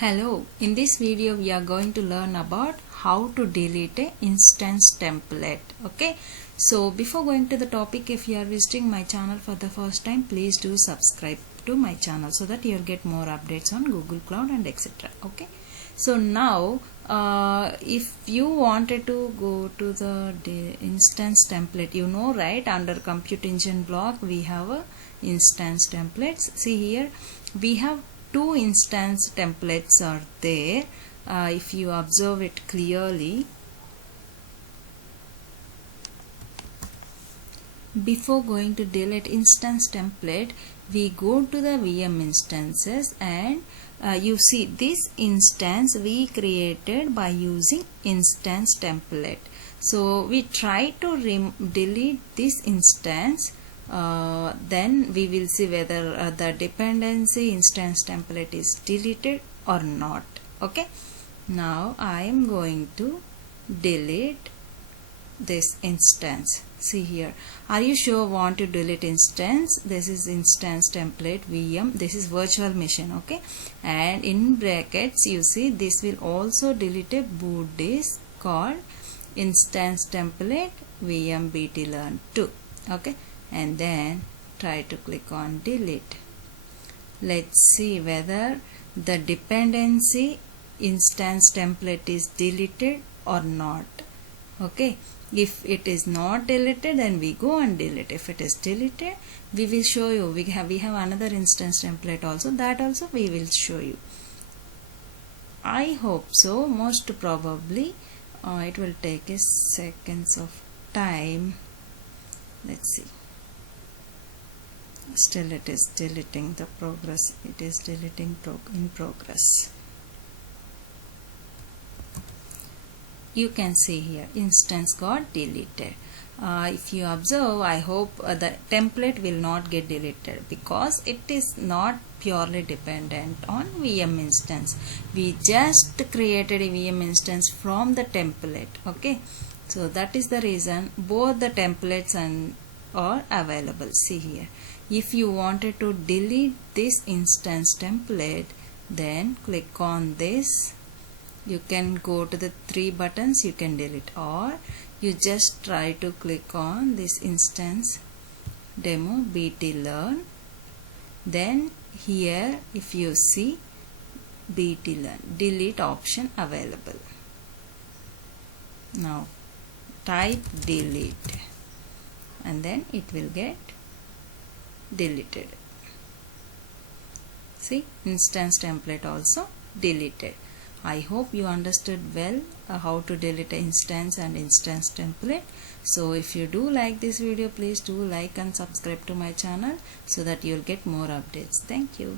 Hello, in this video we are going to learn about how to delete a instance template. Okay, so before going to the topic, if you are visiting my channel for the first time, please do subscribe to my channel so that you'll get more updates on Google Cloud and etc. Okay, so now if you wanted to go to the instance template, you know, right, under compute engine block we have a instance templates. See here we have two instance templates are there. If you observe it clearly, before going to delete instance template, we go to the VM instances and you see this instance we created by using instance template. So we try to delete this instance. Then we will see whether the dependency instance template is deleted or not. Okay, now I am going to delete this instance. See here, are you sure want to delete instance? This is instance template VM, this is virtual machine. Okay, and in brackets you see this will also delete a boot disk called instance template VM BestTechLearn 2. Okay, and then try to click on delete. Let's see whether the dependency instance template is deleted or not. Okay, if it is not deleted, then we go and delete. If it is deleted, we will show you. We have another instance template also, that also we will show you. I hope so. Most probably it will take a seconds of time. Let's see. Still it is deleting the progress. It is deleting in progress. You can see here instance got deleted. If you observe, I hope the template will not get deleted because it is not purely dependent on VM instance. We just created a VM instance from the template. Okay, so that is the reason both the templates are available. See here, if you wanted to delete this instance template, then click on this. You can go to the three buttons, you can delete, or you just try to click on this instance demo BestTechLearn. Then here if you see BestTechLearn delete option available. Now type delete and then it will get deleted. See, instance template also deleted. I hope you understood well how to delete an instance and instance template. So if you do like this video, please do like and subscribe to my channel so that you'll get more updates. Thank you.